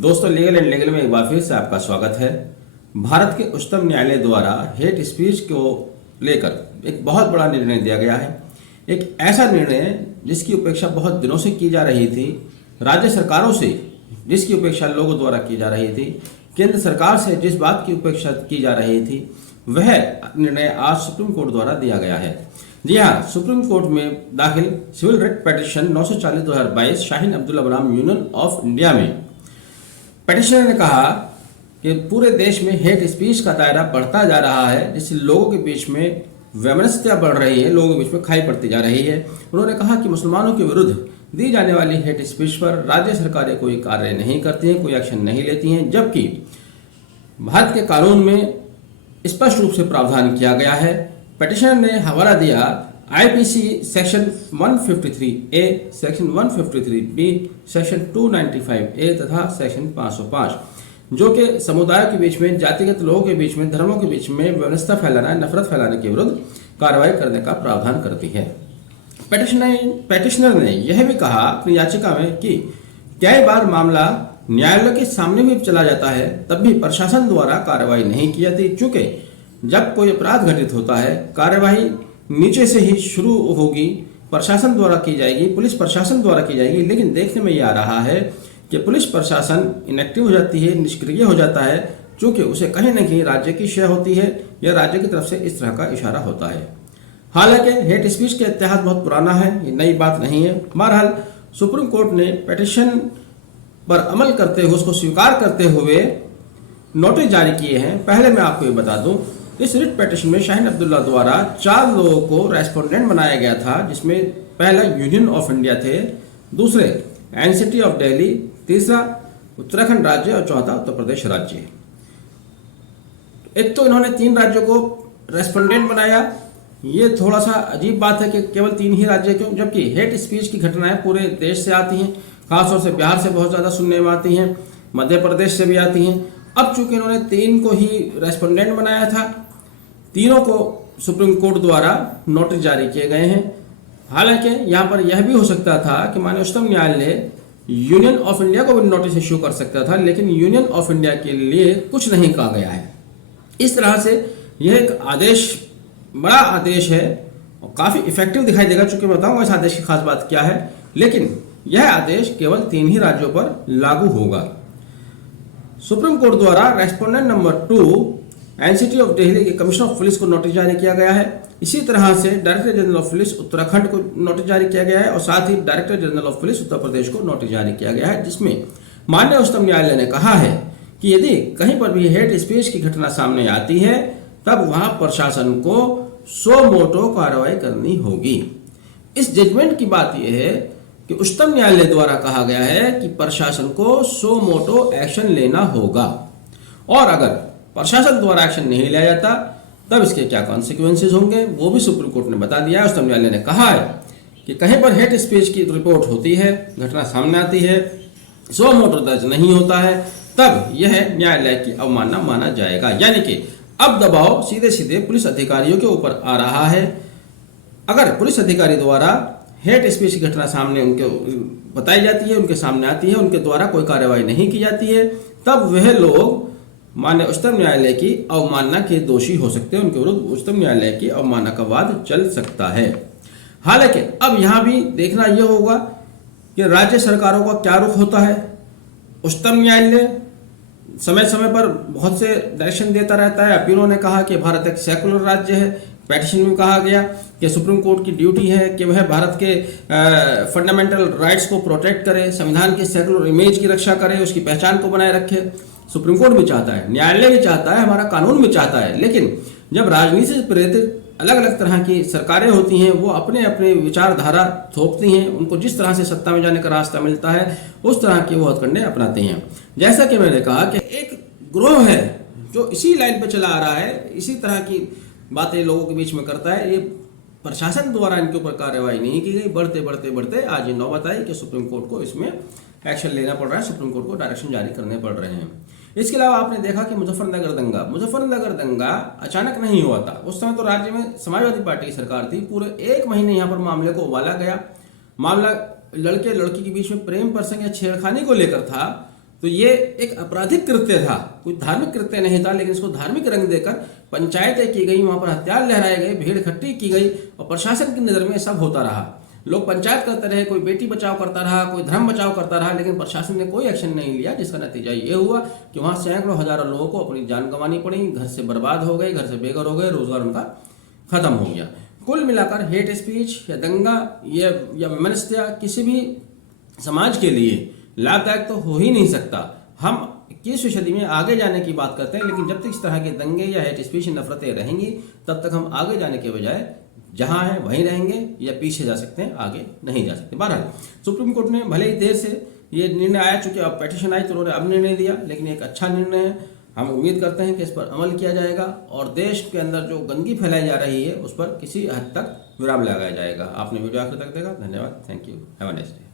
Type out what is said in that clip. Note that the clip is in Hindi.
दोस्तों, लीगल एंड लीगल में एक बार फिर से आपका स्वागत है। भारत के उच्चतम न्यायालय द्वारा हेट स्पीच को लेकर एक बहुत बड़ा निर्णय दिया गया है। एक ऐसा निर्णय जिसकी उपेक्षा बहुत दिनों से की जा रही थी, राज्य सरकारों से जिसकी उपेक्षा लोगों द्वारा की जा रही थी, केंद्र सरकार से जिस बात की उपेक्षा की जा रही थी, वह निर्णय आज सुप्रीम कोर्ट द्वारा दिया गया है। जी हाँ, सुप्रीम कोर्ट में दाखिल civil writ petition 940/2022 Shaheen Abdullah बनाम यूनियन ऑफ इंडिया में पिटिशनर ने कहा कि पूरे देश में हेट स्पीच का दायरा बढ़ता जा रहा है, जिससे लोगों के बीच में वैमनस्यता बढ़ रही है, लोगों के बीच में खाई पड़ती जा रही है। उन्होंने कहा कि मुसलमानों के विरुद्ध दी जाने वाली हेट स्पीच पर राज्य सरकारें कोई कार्य नहीं करती हैं, कोई एक्शन नहीं लेती हैं, जबकि भारत के कानून में स्पष्ट रूप से प्रावधान किया गया है। पिटिशनर ने हवाला दिया IPC section 153A, section 153B, section 295A तथा सेक्शन 505, जो कि समुदाय के बीच में, जातिगत लोगों के बीच में, धर्मों के बीच में व्यवस्था फैलाना, नफरत फैलाने के विरुद्ध कार्रवाई करने का प्रावधान करती है। पिटिशनर ने यह भी कहा अपनी याचिका में कि कई बार मामला न्यायालय के सामने भी चला जाता है, तब भी प्रशासन द्वारा कार्रवाई नहीं की जाती। चूंकि जब कोई अपराध घटित होता है, कार्यवाही नीचे से ही शुरू होगी, प्रशासन द्वारा की जाएगी, पुलिस प्रशासन द्वारा की जाएगी, लेकिन देखने में ये आ रहा है कि पुलिस प्रशासन इनएक्टिव हो जाती है, निष्क्रिय हो जाता है, क्योंकि उसे कहीं न कहीं राज्य की शय होती है या राज्य की तरफ से इस तरह का इशारा होता है। हालांकि हेट स्पीच का इतिहास बहुत पुराना है, ये नई बात नहीं है। बहरहाल सुप्रीम कोर्ट ने पिटिशन पर अमल करते हुए, उसको स्वीकार करते हुए नोटिस जारी किए हैं। पहले मैं आपको ये बता दूं, इस रिट पिटिशन में शाहीन अब्दुल्ला द्वारा 4 लोगों को रेस्पोंडेंट बनाया गया था, जिसमें पहला यूनियन ऑफ इंडिया थे, दूसरे एनसीटी ऑफ दिल्ली, तीसरा उत्तराखंड राज्य और चौथा उत्तर प्रदेश राज्य। एक तो इन्होंने 3 राज्यों को रेस्पोंडेंट बनाया। ये थोड़ा सा अजीब बात है कि केवल 3 ही राज्य क्यों, जबकि हेट स्पीच की घटनाएं पूरे देश से आती हैं, खासतौर से बिहार से बहुत ज़्यादा सुनने में आती हैं, मध्य प्रदेश से भी आती हैं। अब चूंकि इन्होंने 3 को ही रेस्पोंडेंट बनाया था, तीनों को सुप्रीम कोर्ट द्वारा नोटिस जारी किए गए हैं। हालांकि यहाँ पर यह भी हो सकता था कि माननीय उच्चतम न्यायालय यूनियन ऑफ इंडिया को भी नोटिस इश्यू कर सकता था, लेकिन यूनियन ऑफ इंडिया के लिए कुछ नहीं कहा गया है। इस तरह से यह एक आदेश, बड़ा आदेश है और काफ़ी इफेक्टिव दिखाई देगा। चूंकि मैं बताऊंगा इस आदेश की खास बात क्या है, लेकिन यह आदेश केवल 3 ही राज्यों पर लागू होगा। सुप्रीम कोर्ट द्वारा respondent number 2 NCT of Delhi के कमिश्नर ऑफ पुलिस को नोटिस जारी किया गया है। इसी तरह से director general of police Uttarakhand को नोटिस जारी किया गया है और साथ ही director general of police Uttar Pradesh को नोटिस जारी किया गया है, जिसमें माननीय उच्चतम न्यायालय ने कहा है कि यदि कहीं पर भी हेट स्पीच की घटना सामने आती है, तब वहां प्रशासन को सो मोटो कार्रवाई करनी होगी। इस जजमेंट की बात यह है कि उच्चतम न्यायालय द्वारा कहा गया है कि प्रशासन को सो मोटो एक्शन लेना होगा, और अगर प्रशासन द्वारा एक्शन नहीं लिया जाता तब इसके क्या कॉन्सिक्वेंसेज होंगे, वो भी सुप्रीम कोर्ट ने बता दिया है। उच्चतम न्यायालय ने कहा है कि कहीं पर हेट स्पीच की रिपोर्ट होती है, घटना सामने आती है, सो मोटो दर्ज नहीं होता है, तब यह न्यायालय की अवमानना माना जाएगा। यानी कि अब दबाव सीधे सीधे पुलिस अधिकारियों के ऊपर आ रहा है। अगर पुलिस अधिकारी द्वारा हेट स्पीच की घटना सामने उनके बताई जाती है, उनके सामने आती है, उनके द्वारा कोई कार्रवाई नहीं की जाती है, तब वह लोग माननीय उच्चतम न्यायालय की अवमानना के दोषी हो सकते हैं, उनके विरुद्ध उच्चतम न्यायालय की अवमानना का वाद चल सकता है। हालांकि अब यहां भी देखना यह होगा कि राज्य सरकारों का क्या रुख होता है। उच्चतम न्यायालय समय समय पर बहुत से डायरेक्शन देता रहता है। अपीलों ने कहा कि भारत एक सेकुलर राज्य है। पिटीशन में कहा गया कि सुप्रीम कोर्ट की ड्यूटी है कि वह भारत के फंडामेंटल राइट्स को प्रोटेक्ट करे, संविधान की सेकुलर इमेज की रक्षा करे, उसकी पहचान को बनाए रखे। सुप्रीम कोर्ट भी चाहता है, न्यायालय भी चाहता है, हमारा कानून भी चाहता है। लेकिन जब राजनीति से प्रेरित अलग अलग तरह की सरकारें होती हैं, वो अपने अपने विचारधारा थोपती हैं, उनको जिस तरह से सत्ता में जाने का रास्ता मिलता है उस तरह के वो हथकंडे अपनाते हैं। जैसा कि मैंने कहा कि एक ग्रोह है जो इसी लाइन पर चला आ रहा है, इसी तरह की बातें लोगों के बीच में करता है। ये प्रशासन द्वारा इनके ऊपर कार्रवाई नहीं की गई। बढ़ते बढ़ते बढ़ते आज ये नौबत आई कि सुप्रीम कोर्ट को इसमें एक्शन लेना पड़ रहा है, सुप्रीम कोर्ट को डायरेक्शन जारी करने पड़ रहे हैं। इसके अलावा आपने देखा कि मुजफ्फरनगर दंगा अचानक नहीं हुआ था। उस समय तो राज्य में समाजवादी पार्टी की सरकार थी। पूरे 1 महीने यहाँ पर मामले को उबाला गया। मामला लड़के लड़की के बीच में प्रेम प्रसंग या छेड़खानी को लेकर था। तो ये एक आपराधिक कृत्य था, कोई धार्मिक कृत्य नहीं था, लेकिन इसको धार्मिक रंग देकर पंचायतें की गई, वहाँ पर हथियार लहराए गए, भीड़ इकट्ठी की गई और प्रशासन की नज़र में सब होता रहा। लोग पंचायत करते रहे, कोई बेटी बचाओ करता रहा, कोई धर्म बचाओ करता रहा, लेकिन प्रशासन ने कोई एक्शन नहीं लिया, जिसका नतीजा ये हुआ कि वहाँ सैकड़ों हजारों लोगों को अपनी जान गंवानी पड़ी, घर से बर्बाद हो गए, घर से बेघर हो गए, रोजगार उनका खत्म हो गया। कुल मिलाकर हेट स्पीच या दंगा या विमनस्यता किसी भी समाज के लिए लाभदायक तो हो ही नहीं सकता। हम 21वीं सदी में आगे जाने की बात करते हैं, लेकिन जब तक इस तरह के दंगे या हेट स्पीच नफरतें रहेंगी, तब तक हम आगे जाने के बजाय जहां हैं वहीं रहेंगे या पीछे जा सकते हैं, आगे नहीं जा सकते। बहरहाल सुप्रीम कोर्ट ने भले ही देर से ये निर्णय आया, चूंकि अब पेटिशन आई तो उन्होंने अब निर्णय दिया, लेकिन एक अच्छा निर्णय है। हम उम्मीद करते हैं कि इस पर अमल किया जाएगा और देश के अंदर जो गंदगी फैलाई जा रही है उस पर किसी हद तक विराम लगाया जाएगा। आपने वीडियो आखिर तक देखा, धन्यवाद, thank you, have a nice day.